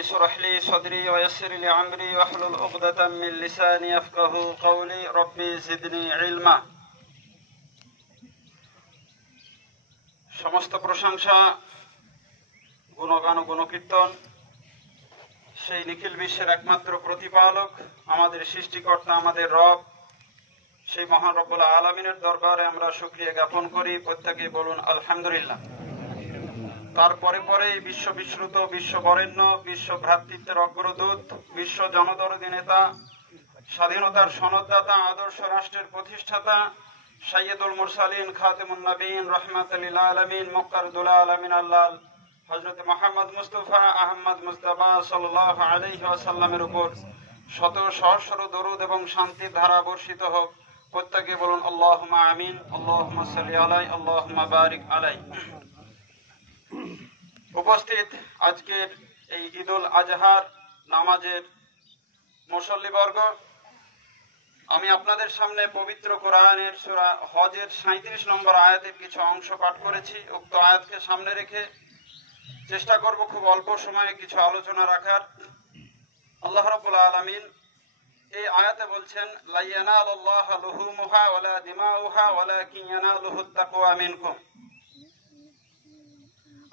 اشرح لي صدري ويسر لي أمري واحلل عقدة من لساني يفقهوا قولي ربي زدني علما। সমস্ত প্রশংসা, গুণগান ও গুণকীর্তন সেই নিখিল বিশ্বের একমাত্র প্রতিপালক, আমাদের সৃষ্টিকর্তা, আমাদের রব, সেই মহান রব্বুল আলামিনের দরবারে আমরা শুকরিয়া জ্ঞাপন করি। প্রত্যেকে বলুন আলহামদুলিল্লাহ। তারপরে পরে বিশ্ব বিশ্রুত, বিশ্ব বরেণ্য, বিশ্ব ভ্রাতৃত্বের অগ্রদূত, বিশ্ব জনদরদী নেতা, স্বাধীনতার সনদদাতা, আদর্শ রাষ্ট্রের প্রতিষ্ঠাতা, সাইয়্যিদুল মুরসালিন, খাতিমুন নবীন, রাহমাতুল লিল আলামিন, মুক্তারদুল আলামিন আল্লাহ হযরত মুহাম্মদ মুস্তাফা আহমদ মুস্তাফা সাল্লাল্লাহু আলাইহি ওয়াসাল্লামের উপর শত সহস্র দরুদ এবং শান্তির ধারা বর্ষিত হোক। প্রত্যেকে বলুন আল্লাহুম্মা আমিন। আল্লাহুম্মা সাল্লি আলাই, আল্লাহুম্মা বারিক আলাই। উপস্থিত আজকের এই ঈদুল আজহার নামাজের মুসল্লিবর্গ, আমি আপনাদের সামনে পবিত্র কোরআনের সূরা হজের 37 নম্বর আয়াতের কিছু অংশ পাঠ করেছি। উক্ত আয়াতকে সামনে রেখে চেষ্টা করব খুব অল্প সময়ে কিছু আলোচনা রাখার। আল্লাহ রাব্বুল আলামিন এই আয়াতে বলছেন, লা ইয়ানালুল্লাহু লুহুমুহা ওয়ালা দিমাউহা ওয়ালাকিন ইয়ানালুহুত তাকওয়া মিনকুম।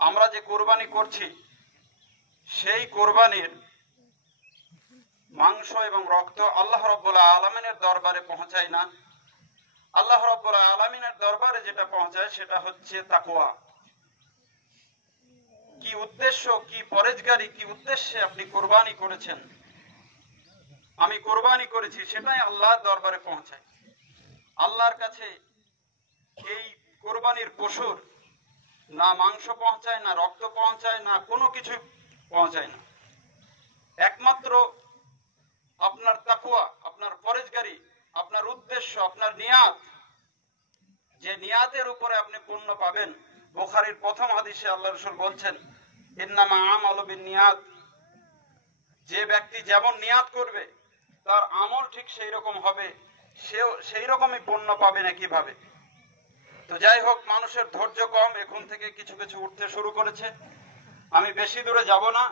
আমরা যে কুরবানি করছি সেই কুরবানির মাংস এবং রক্ত আল্লাহ রাব্বুল আলামিনের দরবারে পৌঁছায় না। আল্লাহ রাব্বুল আলামিনের দরবারে যেটা পৌঁছায় সেটা হচ্ছে তাকওয়া। কি উদ্দেশ্য, কি পরেজগারি, কি উদ্দেশ্যে আপনি কুরবানি করেছেন, আমি কুরবানি করেছি, সেটাই আল্লাহর দরবারে পৌঁছায়। আল্লাহর কাছে এই কুরবানির পশুর না মাংস পৌঁছায়, না রক্ত পৌঁছায়, না কোনো কিছু পৌঁছায় না। একমাত্র আপনার তাকওয়া, আপনার পরেজগারি, আপনার উদ্দেশ্য, আপনার নিয়াত, যে নিয়াতের উপরে আপনি পূর্ণ পাবেন। বুখারীর প্রথম হাদিসে আল্লাহ রাসূল বলছেন, ইন্নামা আমালু বিন্নিয়াত। যে ব্যক্তি যেমন নিয়াত করবে তার আমল ঠিক সেই রকম হবে, সেও সেই রকমই পূর্ণ পাবেন একইভাবে। তো যাই হোক, মানুষের ধৈর্য কম, এখন থেকে কিছু কিছু উঠতে শুরু করেছে। আমি বেশি দূরে যাব না।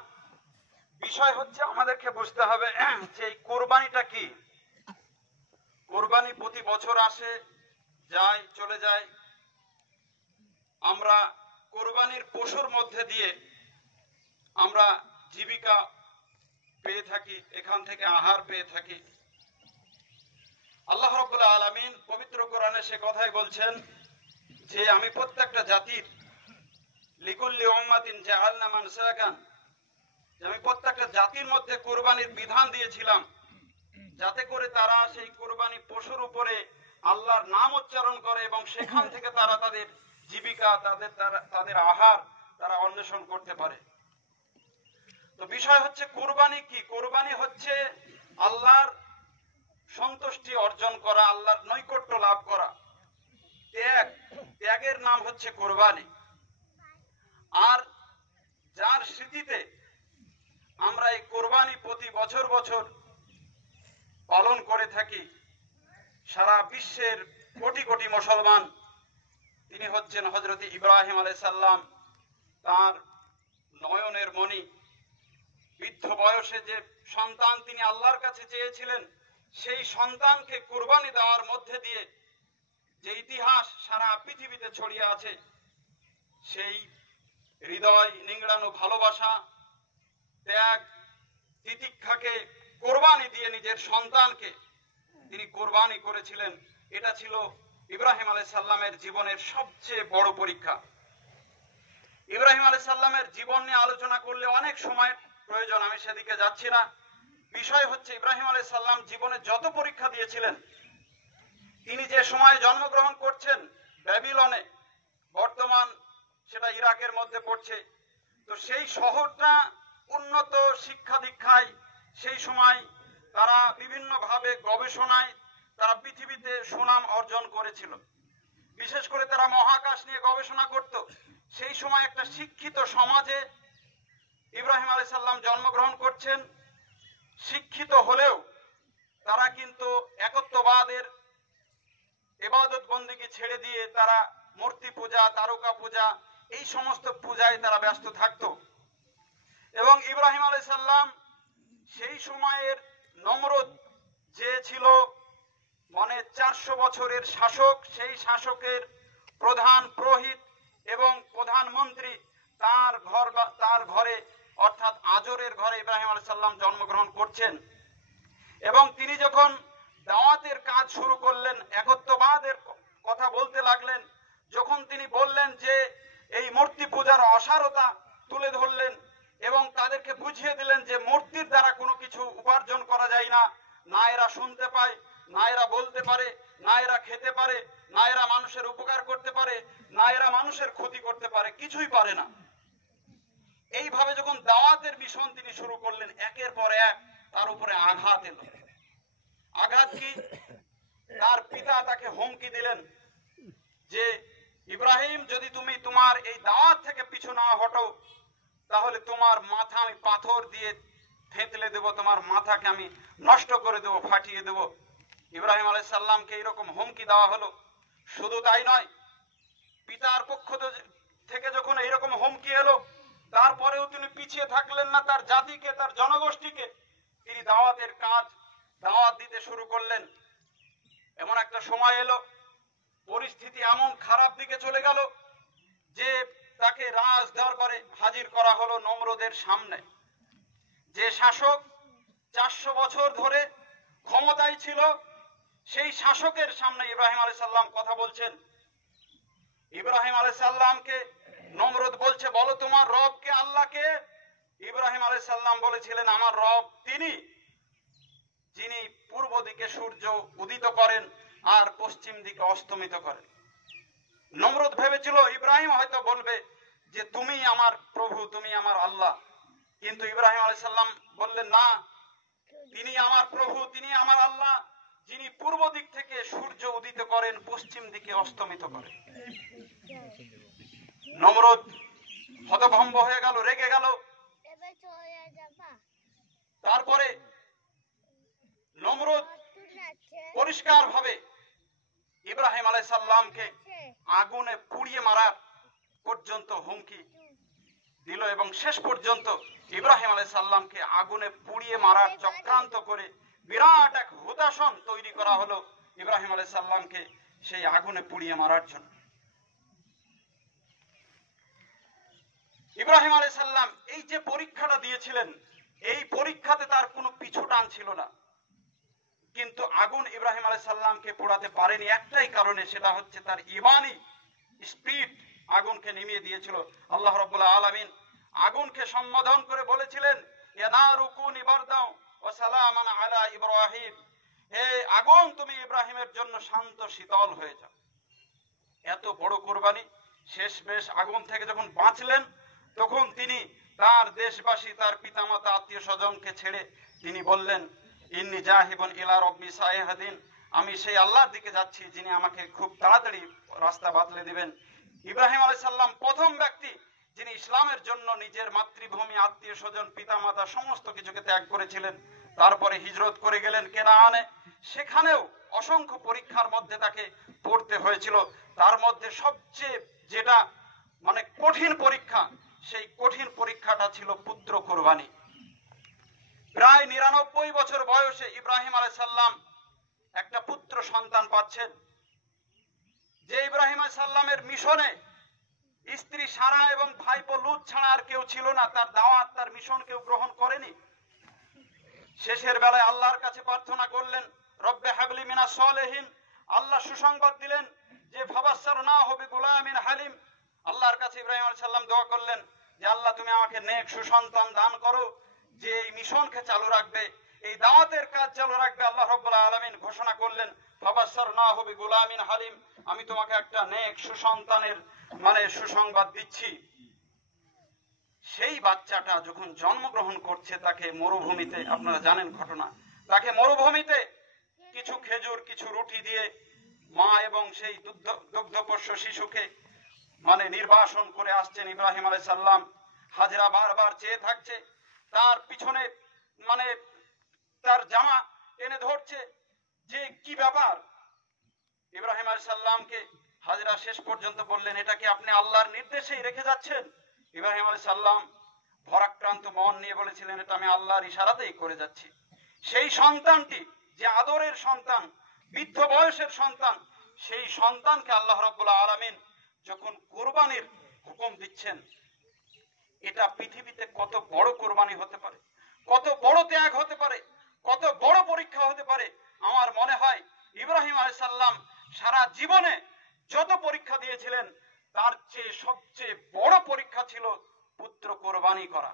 বিষয় হচ্ছে আমাদেরকে বুঝতে হবে যে এই কোরবানিটা কি। কোরবানি প্রতি বছর আসে, যায়, চলে যায়। আমরা কোরবানির পশুর মধ্যে দিয়ে আমরা জীবিকা পেয়ে থাকি, এখান থেকে আহার পেয়ে থাকি। আল্লাহ রাব্বুল আলামিন পবিত্র কোরআনে সে কথাই বলছেন যে আমি প্রত্যেকটা জাতির, লিকুল্লি উম্মাতিন জাআলনা মানসাকান, আমি প্রত্যেকটা জাতির মধ্যে কোরবানির বিধান দিয়েছিলাম যাতে করে তারা সেই কোরবানি পশুর উপরে আল্লাহর নাম উচ্চারণ করে এবং সেখান থেকে তারা তাদের জীবিকা, তাদের আহার তারা অন্বেষণ করতে পারে। তো বিষয় হচ্ছে কোরবানি কি। কোরবানি হচ্ছে আল্লাহর সন্তুষ্টি অর্জন করা, আল্লাহর নৈকট্য লাভ করা। ত্যাগের নাম হচ্ছে কোরবানি। আর যার স্মৃতিতে আমরা এই কোরবানি প্রতি বছর বছর পালন করে থাকি, সারা বিশ্বের কোটি কোটি মুসলমান, তিনি হচ্ছেন হযরত ইব্রাহিম আলাইহিস সালাম। তার নয়নের মণি, বৃদ্ধ বয়সে যে সন্তান তিনি আল্লাহর কাছে চেয়েছিলেন, সেই সন্তানকে কুরবানি দেওয়ার মধ্যে দিয়ে যে ইতিহাস সারা পৃথিবীতে ছড়িয়ে আছে, সেই হৃদয় নিংড়ানো ভালোবাসা, ত্যাগ, তিতিক্ষাকে কোরবানি দিয়ে নিজের সন্তানকে তিনি কোরবানি করেছিলেন। এটা ছিল ইব্রাহিম আলাইহিস সালামের জীবনের সবচেয়ে বড় পরীক্ষা। ইব্রাহিম আলাইহিস সালামের জীবন নিয়ে আলোচনা করলে অনেক সময়ের প্রয়োজন, আমি সেদিকে যাচ্ছি না। বিষয় হচ্ছে ইব্রাহিম আলাইহিস সালাম জীবনে যত পরীক্ষা দিয়েছিলেন, তিনি যে সময় জন্মগ্রহণ করছেন ব্যাবিলনে, বর্তমান সেটা ইরাকের মধ্যে পড়ছে, তো সেই শহরটা উন্নত শিক্ষা দীক্ষায় সেই সময় তারা বিভিন্নভাবে গবেষণায় তারা পৃথিবীতে সুনাম অর্জন করেছিল। বিশেষ করে তারা মহাকাশ নিয়ে গবেষণা করত। সেই সময় একটা শিক্ষিত সমাজে ইব্রাহিম আলাইহিস সালাম জন্মগ্রহণ করছেন। শিক্ষিত হলেও তারা কিন্তু একত্ববাদের ইবাদত বন্দেগী ছেড়ে দিয়ে তারা মূর্তি পূজা, তারকা পূজা, এই সমস্ত পূজায় তারা ব্যস্ত থাকত। এবং ইব্রাহিম আলাইহিস সালাম সেই সময়ের নমরুদ যে ছিল মানে 400 বছরের শাসক, সেই শাসকের প্রধান পুরোহিত এবং প্রধানমন্ত্রী তার ঘরে অর্থাৎ আজরের ঘরে ইব্রাহিম আলাইহিস সালাম জন্মগ্রহণ করছেন। এবং তিনি যখন দাওয়াতের কাজ শুরু করলেন, একত্ববাদের কথা বলতে লাগলেন, যখন তিনি বললেন যে এই মূর্তি পূজার অসারতা তুলে ধরলেন এবং তাদেরকে বুঝিয়ে দিলেন যে মূর্তির দ্বারা কোনো কিছু উপার্জন করা যায় না, না এরা শুনতে পায়, না এরা বলতে পারে, না এরা খেতে পারে, না এরা মানুষের উপকার করতে পারে, না এরা মানুষের ক্ষতি করতে পারে, কিছুই পারে না। এইভাবে যখন দাওয়াতের মিশন তিনি শুরু করলেন, একের পর এক তার উপরে আঘাত এলো। আঘাত কি? তার পিতা তাকে হুমকি দিলেন যে ইব্রাহিম, যদি তুমি তোমার এই দাওয়াত থেকে পিছু না হটো তাহলে তোমার মাথা আমি পাথর দিয়ে থেতলে দেব, তোমার মাথাকে আমি নষ্ট করে দেব, ফাটিয়ে দেব। ইব্রাহিম আলাইহিস সালামকে এরকম হুমকি দেওয়া হলো। শুধু তাই নয়, পিতার পক্ষ থেকে যখন এইরকম হুমকি এলো, তারপরেও তিনি পিছিয়ে থাকলেন না। তার জাতিকে, তার জনগোষ্ঠীকে তিনি দাওয়াত দিতে শুরু করলেন। এমন একটা সময় এলো, পরিস্থিতি এমন খারাপ দিকে চলে গেল যে তাকে রাজ দরবারে হাজির করা হলো নমরুদের সামনে। যে শাসক 400 বছর ধরে ক্ষমতায় ছিল, সেই শাসকের সামনে ইব্রাহিম আলাইহিস সালাম কথা বলছেন। ইব্রাহিম আলাইহিস সালামকে নমরুদ বলছে, বলো তোমার রব কে, আল্লাহ কে? ইব্রাহিম আলাইহিস সালাম বলেছিলেন, আমার রব তিনি যিনি পূর্ব দিকে সূর্য উদিত করেন আর পশ্চিম দিকে অস্তমিত করেন। নমরুদ ভেবেছিল ইব্রাহিম হয়তো বলবে যে তুমি আমার প্রভু, তুমি আমার আল্লাহ। কিন্তু ইব্রাহিম আলাইহিস সালাম বললেন, না, তিনি আমার প্রভু, তিনি আমার আল্লাহ, যিনি পূর্ব দিক থেকে সূর্য উদিত করেন, পশ্চিম দিকে অস্তমিত করেন। নমরুদ হতভম্ব হয়ে গেল, রেগে গেল। তারপরে নমরুদ পরিষ্কার ভাবে ইব্রাহিম আলাইহিস সালামকে আগুনে পুড়িয়ে মারার পর্যন্ত হুমকি দিল এবং শেষ পর্যন্ত ইব্রাহিম আলাইহিস সালামকে আগুনে পুড়িয়ে মারার চক্রান্ত করে বিরাট এক হুতাশন তৈরি করা হলো ইব্রাহিম আলাইহিস সালামকে সেই আগুনে পুড়িয়ে মারার জন্য। ইব্রাহিম আলাইহিস সালাম এই যে পরীক্ষাটা দিয়েছিলেন, এই পরীক্ষাতে তার কোনো পিছু টান ছিল না। কিন্তু আগুন ইব্রাহিম আলাইহিস সালামকে পোড়াতে পারেনি একটাই কারণে, সেটা হচ্ছে তার ঈমানি স্পিড আগুনকে নিভিয়ে দিয়েছিল। আল্লাহ রাব্বুল আলামিন আগুনকে সম্বোধন করে বলেছিলেন, ইয়া নারু কুনি বারদাও ওয়া সালামান আলা ইব্রাহিম, হে আগুন তুমি ইব্রাহিমের জন্য শান্ত শীতল হয়ে যাও। এত বড় কুরবানি, শেষমেশ আগুন থেকে যখন বাঁচলেন, তখন তিনি তার দেশবাসী, তার পিতামাতা, আত্মীয় স্বজনকে ছেড়ে তিনি বললেন, ইন্নী জাহিবুন ইলা রাব্বি সাইহাদিন, আমি সেই আল্লাহর দিকে যাচ্ছি যিনি আমাকে খুব তাড়াতাড়ি রাস্তা বাতলে দিবেন। ইব্রাহিম আলাইহিস সালাম প্রথম ব্যক্তি যিনি ইসলামের জন্য নিজের মাতৃভূমি, আত্মীয় স্বজন, পিতামাতা সমস্ত কিছুকে ত্যাগ করেছিলেন। তারপরে হিজরত করে গেলেন কেনানে। সেখানেও অসংখ্য পরীক্ষার মধ্যে তাকে পড়তে হয়েছিল। তার মধ্যে সবচেয়ে যেটা মানে কঠিন পরীক্ষা, সেই কঠিন পরীক্ষাটা ছিল পুত্র কুরবানি। প্রায় 99 বছর বয়সে ইব্রাহিম আলাইহিস সালাম একটা পুত্র সন্তান পাচ্ছেন। যে ইব্রাহিম আলাইহিস সালামের মিশনে স্ত্রী সারা এবং ভাইপো লূত ছাড়া আর কেউ ছিল না, তার দাওয়াত, তার মিশন কেউ গ্রহণ করেনি। শেষের বেলায় আল্লাহর কাছে প্রার্থনা করলেন, রব্বে হাবলি মিনাস সালিহিন। আল্লাহ সুসংবাদ দিলেন যে ফাবাসসারনাহু বিগুলামিন হালিম। আল্লাহর কাছে ইব্রাহিম আলাইহিস সালাম দোয়া করলেন যে আল্লাহ তুমি আমাকে নেক সুসন্তান দান করো, যে এই মিশনকে চালু রাখবে, এই দাওয়াতের কাজ চালু রাখবে। আল্লাহ রাব্বুল আলামিন ঘোষণা করলেন, ফাবাসসারনাহু বিগুলামিন হালিম, আমি তোমাকে একটা নেক সুসন্তানের মানে সুসংবাদ দিচ্ছি। সেই বাচ্চাটা যখন জন্মগ্রহণ করছে, তাকে মরুভূমিতে, আপনারা জানেন ঘটনা, তাকে মরুভূমিতে কিছু খেজুর, কিছু রুটি দিয়ে মা এবং সেই দুগ্ধপোষ্য শিশুকে মানে নির্বাসন করে আসছেন ইব্রাহিম আলাইহিস সালাম। হাজরা বারবার চেয়ে থাকছে, তার পিছনে মানে তার জামা টেনে ধরছে যে কি ব্যাপার। ইব্রাহিম আলাইহিস সালামকে হাজরা শেষ পর্যন্ত বললেন, এটা কি আপনি আল্লাহর নির্দেশেই রেখে যাচ্ছেন? ইব্রাহিম আলাইহিস সালাম ভরাক্রান্ত মন নিয়ে বলেছিলেন, এটা আমি আল্লাহর ইশারাতেই করে যাচ্ছি। সেই সন্তানটি, যে আদরের সন্তান, বৃদ্ধ বয়সের সন্তান, সেই সন্তানকে আল্লাহ রাব্বুল আলামিন যখন কুরবানির হুকুম দিচ্ছেন, এটা পৃথিবীতে কত বড় কুরবানি হতে পারে, কত বড় ত্যাগ হতে পারে, কত বড় পরীক্ষা হতে পারে। আমার মনে হয় ইব্রাহিম আলাইহিস সালাম সারা জীবনে যত পরীক্ষা দিয়েছিলেন, তার চেয়ে সবচেয়ে বড় পরীক্ষা ছিল পুত্র কোরবানি করা।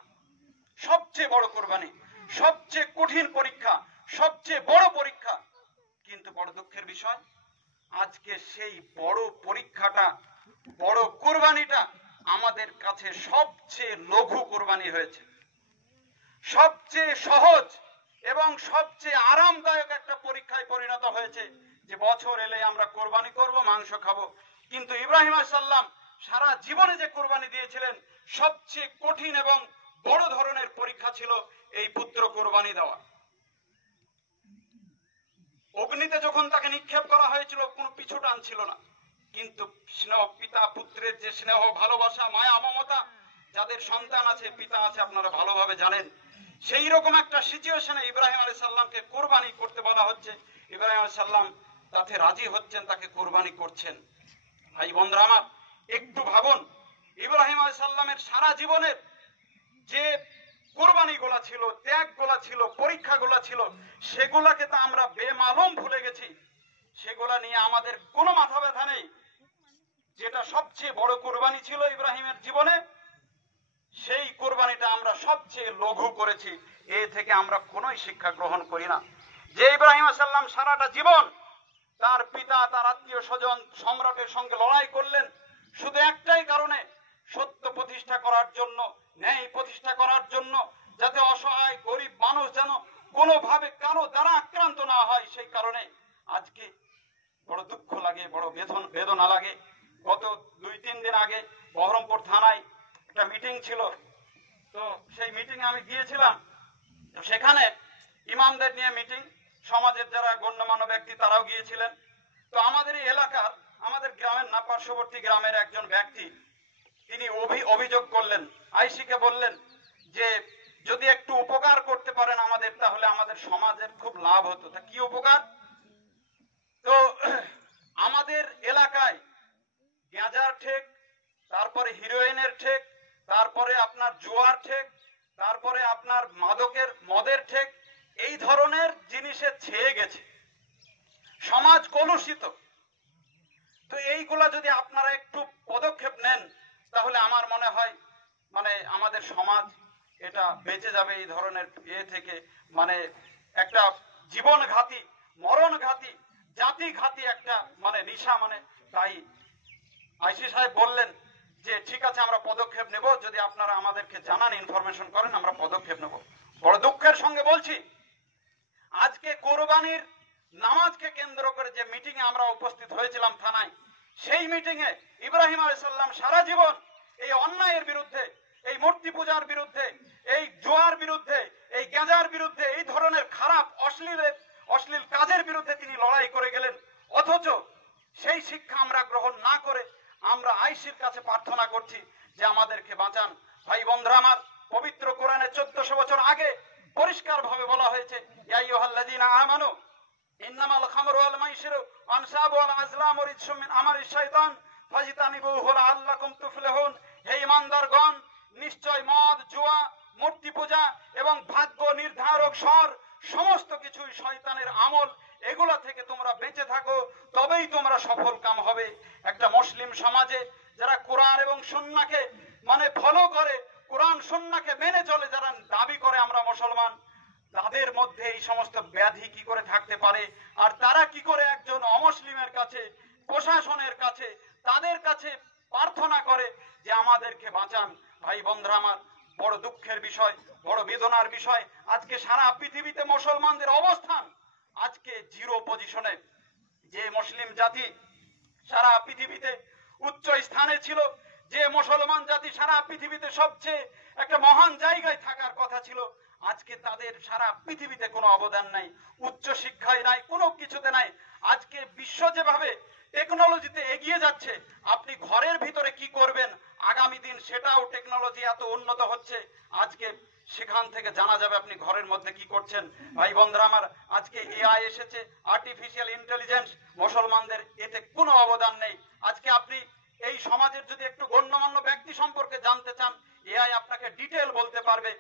সবচেয়ে বড় কোরবানি, সবচেয়ে কঠিন পরীক্ষা, সবচেয়ে বড় পরীক্ষা। কিন্তু বড় দুঃখের বিষয়, আজকে সেই বড় পরীক্ষাটা, বড় কোরবানিটা আমাদের কাছে সবচেয়ে লঘু কোরবানি হয়েছে। সবচেয়ে সহজ এবং সবচেয়ে আরামদায়ক একটা পরীক্ষায় পরিণত হয়েছে, যে বছর এলে আমরা কোরবানি করব, মাংস খাবো। কিন্তু ইব্রাহিম আলাইহিস সালাম সারা জীবনে যে কোরবানি দিয়েছিলেন, সবচেয়ে কঠিন এবং বড় ধরনের পরীক্ষা ছিল এই পুত্র কোরবানি দেওয়া। অগ্নিতে যখন তাকে নিক্ষেপ করা হয়েছিল, কোনো পিছু টান ছিল না। কিন্তু স্নেহ, পিতা পুত্রের যে স্নেহ, ভালোবাসা, মায়া, মমতা, যাদের সন্তান আছে, পিতা আছে, আপনারা ভালোভাবে জানেন, সেই রকম একটা সিচুয়েশনে ইব্রাহিম আলাইহিস সালামকে কোরবানি করতে বলা হচ্ছে। ইব্রাহিম আলাইহিস সালাম তাতে রাজি হচ্ছেন, তাকে কোরবানি করছেন। ভাই বোনরা আমার, একটু ভাবুন, ইব্রাহিম আলাইহিস সালামের সারা জীবনের যে কোরবানিগুলা ছিল, ত্যাগগুলা ছিল, পরীক্ষাগুলা ছিল, সেগুলাকে তো আমরা বেমালুম ভুলে গেছি। সেগুলা নিয়ে আমাদের কোনো মাথা ব্যথা নেই। যেটা সবচেয়ে বড় কোরবানি ছিল ইব্রাহিমের জীবনে, সেই কোরবানিটা আমরা সবচেয়ে লঘু করেছি। এ থেকে আমরা কোনোই শিক্ষা গ্রহণ করি না। যে ইব্রাহিম আলাইহিস সালাম সারাটা জীবন তার পিতা, তার আত্মীয় স্বজন, সম্রাটের সঙ্গে লড়াই করলেন শুধু একটাই কারণে, সত্য প্রতিষ্ঠা করার জন্য, ন্যায় প্রতিষ্ঠা করার জন্য, যাতে অসহায় গরিব মানুষ যেন কোনোভাবে কারো দ্বারা আক্রান্ত না হয়। সেই কারণে আজকে বড় দুঃখ লাগে, বড় বেদনা লাগে। গত 2-3 দিন আগে বহরমপুর থানায় একটা মিটিং ছিল, তো সেই মিটিং এ আমি গিয়েছিলাম। তো সেখানে ইমামদের নিয়ে মিটিং, সমাজের যারা গণ্যমান্য ব্যক্তি তারাও গিয়েছিলেন। তো আমাদের এই এলাকার, আমাদের গ্রামের না, পার্শ্ববর্তী গ্রামের একজন ব্যক্তি, তিনি অভিযোগ করলেন, আইসিকে বললেন যে যদি একটু উপকার করতে পারেন আমাদের, তাহলে আমাদের সমাজের খুব লাভ হতো। তা কি উপকার? তো আমাদের এলাকায় গাঁজার ঠেক, তারপরে হিরোইনের ঠেক, তারপরে আপনার জুয়ার ঠেক, তারপরে আপনার মদের ঠেক, এই ধরনের জিনিসে ছেয়ে গেছে, সমাজ কলুষিত। তো এইগুলা যদি আপনারা একটু পদক্ষেপ নেন, তাহলে আমার মনে হয় মানে আমাদের সমাজ এটা বেঁচে যাবে এই ধরনের থেকে, মানে একটা জীবনঘাতী, মরণঘাতী, জাতিঘাতী একটা মানে নেশা। মানে তাই আইসি সাহেব বললেন যে ঠিক আছে, আমরা পদক্ষেপ নেব, যদি আপনারা আমাদেরকে জানান, ইনফরমেশন করেন, আমরা পদক্ষেপ নেব। বড় দুঃখের সঙ্গে বলছি, আজকে কোরবানির নামাজকে কেন্দ্র করে যে মিটিং এ আমরা উপস্থিত হয়েছিলাম থানায়, সেই মিটিং এ ইব্রাহিম আলাইহিস সালাম সারা জীবন এই অন্যায়ের বিরুদ্ধে, এই মূর্তি পূজার বিরুদ্ধে, এই জুয়ার বিরুদ্ধে, এই গাঁজার বিরুদ্ধে, এই ধরনের খারাপ অশ্লীল কাজের বিরুদ্ধে তিনি লড়াই করে গেলেন। অথচ সেই শিক্ষা আমরা গ্রহণ না করে আমরা আইসির কাছে প্রার্থনা করছি যে আমাদেরকে বাঁচান। ভাই বন্ধুরা আমার, পবিত্র কোরআনে 1400 বছর আগে পরিষ্কার ভাবে বলা হয়েছে, ইয়া আইয়ুহাল্লাযীনা আমানু ইন্নামাল খামরু ওয়াল মাইসিরু আনসাবু ওয়াল আজলামু রিজসুম মিন আমালিশ শাইতান ফাজতানিবুহু লাআল্লাকুম তুফলিহুন। হে ঈমানদারগণ, নিশ্চয় মদ, জুয়া, মূর্তি পূজা এবং ভাগ্য নির্ধারক সমস্ত কিছুই শয়তানের আমল। এগুলা থেকে তোমরা বেঁচে থাকো, তবেই তোমরা সফল কাম হবে। একটা মুসলিম সমাজে যারা কোরআন এবং সুন্নাহকে মানে ফলো করে, কোরআন সুন্নাহকে মেনে চলে, যারা দাবি করে আমরা মুসলমান, তাদের মধ্যে এই সমস্ত ব্যাধি কি করে থাকতে পারে? আর তারা কি করে একজন অমুসলিমের কাছে, প্রশাসনের কাছে, তাদের কাছে প্রার্থনা করে যে আমাদেরকে বাঁচান? ভাই বন্ধুরা আমার, বড় দুঃখের বিষয়, বড় বেদনার বিষয়, আজকে সারা পৃথিবীতে মুসলমানদের অবস্থান আজকে জিরো পজিশনে। যে মুসলিম জাতি সারা পৃথিবীতে উচ্চ স্থানে ছিল, যে মুসলমান জাতি সারা পৃথিবীতে সবচেয়ে একটা মহান জায়গায় থাকার কথা ছিল, আজকে তাদের সারা পৃথিবীতে কোনো অবদান নাই, উচ্চ শিক্ষায় নাই, কোনো কিছুতে নাই। আজকে বিশ্ব যেভাবে টেকনোলজিতে এগিয়ে যাচ্ছে, আপনি ঘরের ভিতরে কি করবেন আগামী দিন সেটাও টেকনোলজি এত উন্নত হচ্ছে, আজকে সেখান থেকে জানা যাবে আপনি ঘরের মধ্যে কি করছেন। ভাই বন্ধুরা আমার, আজকে এআই এসেছে, আর্টিফিশিয়াল ইন্টেলিজেন্স, মুসলমানদের এতে কোনো অবদান নেই। আজকে আপনি এই সমাজের যদি একটু গণ্যমান্য ব্যক্তি সম্পর্কে জানতে চান, এআই আপনাকে ডিটেল বলতে পারবে।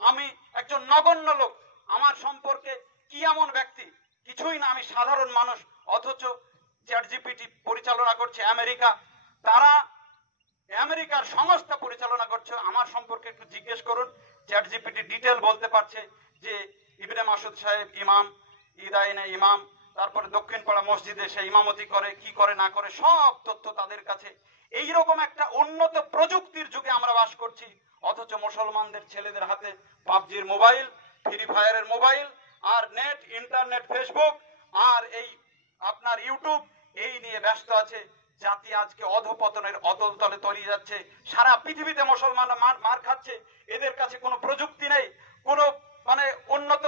আমি একজন নগণ্য লোক, আমার সম্পর্কে কি এমন ব্যক্তি, কিছুই না, আমি সাধারণ মানুষ, অথচ চ্যাটজিপিটি পরিচালনা করছে আমেরিকা, তারা আমেরিকার সংস্থা পরিচালনা করছে। আমার সম্পর্কে একটু জিজ্ঞেস করুন, চ্যাটজিপিটি ডিটেল বলতে পারছে যে ইবনে মাসুদ সাহেব ইমাম, ইদাইনে ইমাম, তারপরে দক্ষিণ পাড়া মসজিদে সে ইমামতি করে, কি করে না করে, সব তথ্য তাদের কাছে। এইরকম একটা উন্নত প্রযুক্তির যুগে আমরা বাস করছি, অথচ মুসলমানদের ছেলেদের হাতে পাবজির মোবাইল, ফ্রি ফায়ারের মোবাইল, আর নেট, ইন্টারনেট, ফেসবুক, আর এই আপনার ইউটিউব, এই নিয়ে ব্যস্ত আছে। জাতি আজকে অধপতনের অতল তলে তলিয়ে যাচ্ছে। সারা পৃথিবীতে মুসলমানরা মার খাচ্ছে, এদের কাছে কোনো প্রযুক্তি নেই, কোনো মানে উন্নত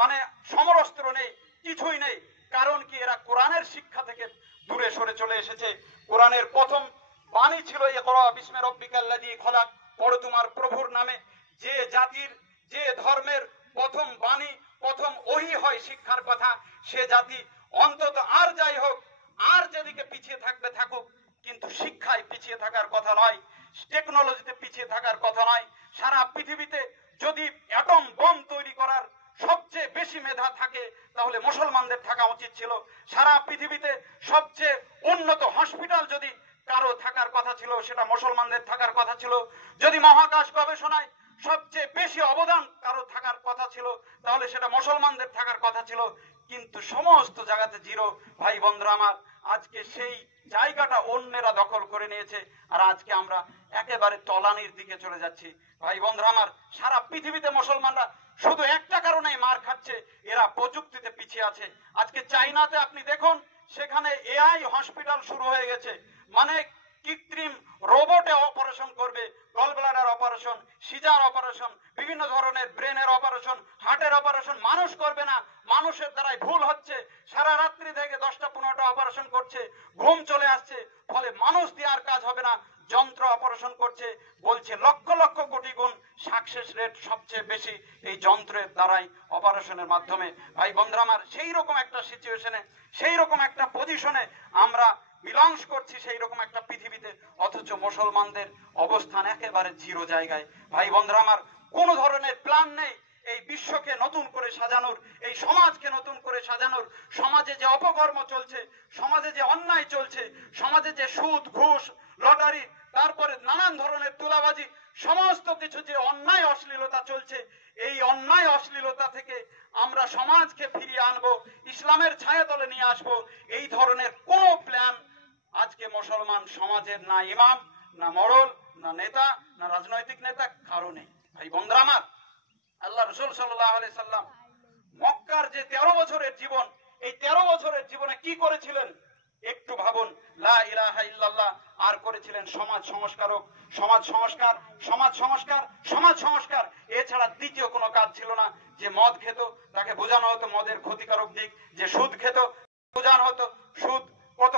মানে সমরাস্ত্র নেই, কিছুই নেই। কারণ কি, এরা কোরআনের শিক্ষা থেকে দূরে সরে চলে এসেছে। কোরআনের প্রথম বাণী ছিল ইকরা বিস্মি রাব্বিকাল্লাযী খলাক, পড়ো তোমার প্রভুর নামে। যে জাতির, যে ধর্মের প্রথম বাণী, প্রথম ওহী হয় শিক্ষার কথা, সে জাতি অন্তত আর যাই হোক, আর যেদিকে পিছিয়ে থাকবে থাকুক, কিন্তু শিক্ষায় পিছিয়ে থাকার কথা নয়, টেকনোলজিতে পিছিয়ে থাকার কথা নয়। সারা পৃথিবীতে যদি অ্যাটম বোম তৈরি করার সবচেয়ে বেশি মেধা থাকে, তাহলে মুসলমানদের থাকা উচিত ছিল। সারা পৃথিবীতে সবচেয়ে উন্নত হসপিটাল যদি কারো থাকার কথা ছিল, সেটা মুসলমানদের থাকার কথা ছিল। যদি মহাকাশ গবেষণায় সবচেয়ে বেশি অবদান কারো থাকার কথা ছিল, তাহলে সেটা মুসলমানদের থাকার কথা ছিল। কিন্তু সমস্ত জায়গাতে জিরো। ভাই বন্ধুরা আমার, আজকে সেই জায়গাটা অন্যেরা দখল করে নিয়েছে, আর আজকে আমরা একেবারে তলানির দিকে চলে যাচ্ছি। ভাই বন্ধুরা আমার, সারা পৃথিবীতে মুসলমানরা শুধু একটা কারণেই মার খাচ্ছে, এরা প্রযুক্তিতে পিছিয়ে আছে। আজকে চাইনাতে আপনি দেখুন, সেখানে এআই হসপিটাল শুরু হয়ে গেছে, মানে কৃত্রিম রোবটে অপারেশন করবে, gall bladder operation, caesar operation, বিভিন্ন ধরনের ব্রেনের অপারেশন, হার্টের অপারেশন। মানুষ করবে না, মানুষের দ্বারাই ভুল হচ্ছে। সারা রাত্রি থেকে 10টা-15টা অপারেশন করছে, ঘুম চলে আসছে, ফলে মানুষ দিয়ে আর কাজ হবে না, যন্ত্র অপারেশন করছে। বলছে লক্ষ লক্ষ কোটি গুণ সাকসেস রেট সবচেয়ে বেশি এই যন্ত্রের দ্বারাই, অপারেশনের মাধ্যমে। ভাই বন্ধুরা আমার, সেই রকম একটা সিচুয়েশনে, সেই রকম একটা পজিশনে আমরা বিলংস করছি, সেই রকম একটা পৃথিবীতে, অথচ মুসলমানদের অবস্থান একেবারে জিরো জায়গায়। ভাই বন্ধুরা আমার, কোন ধরনের প্ল্যান নেই এই বিশ্বকে নতুন করে সাজানোর, এই সমাজকে নতুন করে সাজানোর। সমাজে যে অপকর্ম চলছে, সমাজে যে অন্যায় চলছে, সমাজে যে সুদ, ঘুষ, লটারি, তারপরে নানান ধরনের তুলাবাজি, সমস্ত কিছু যে অন্যায় অশ্লীলতা চলছে, এই অন্যায় অশ্লীলতা থেকে আমরা সমাজকে ফিরিয়ে আনবো, ইসলামের ছায়াতলে নিয়ে আসবো, এই ধরনের কোন প্ল্যান আজকে মুসলমান সমাজের না ইমাম, না মরল, না নেতা, না রাজনৈতিক নেতা কারো নেই। ভাই বন্ধুরা আমার, আল্লাহ রাসূল সাল্লাল্লাহু আলাইহি সাল্লাম মক্কার যে 13 বছরের জীবন, এই 13 বছরের জীবনে কি করেছিলেন একটু ভাবুন। লা ইলাহা ইল্লাল্লাহ, আর করেছিলেন সমাজ সংস্কারক, সমাজ সংস্কার, সমাজ সংস্কার, সমাজ সংস্কার। এছাড়া দ্বিতীয় কোনো কাজ ছিল না। যে মদ খেত তাকে বোঝানো হতো মদের ক্ষতিকারক দিক, যে সুদ খেত বোঝানো হতো সুদ কত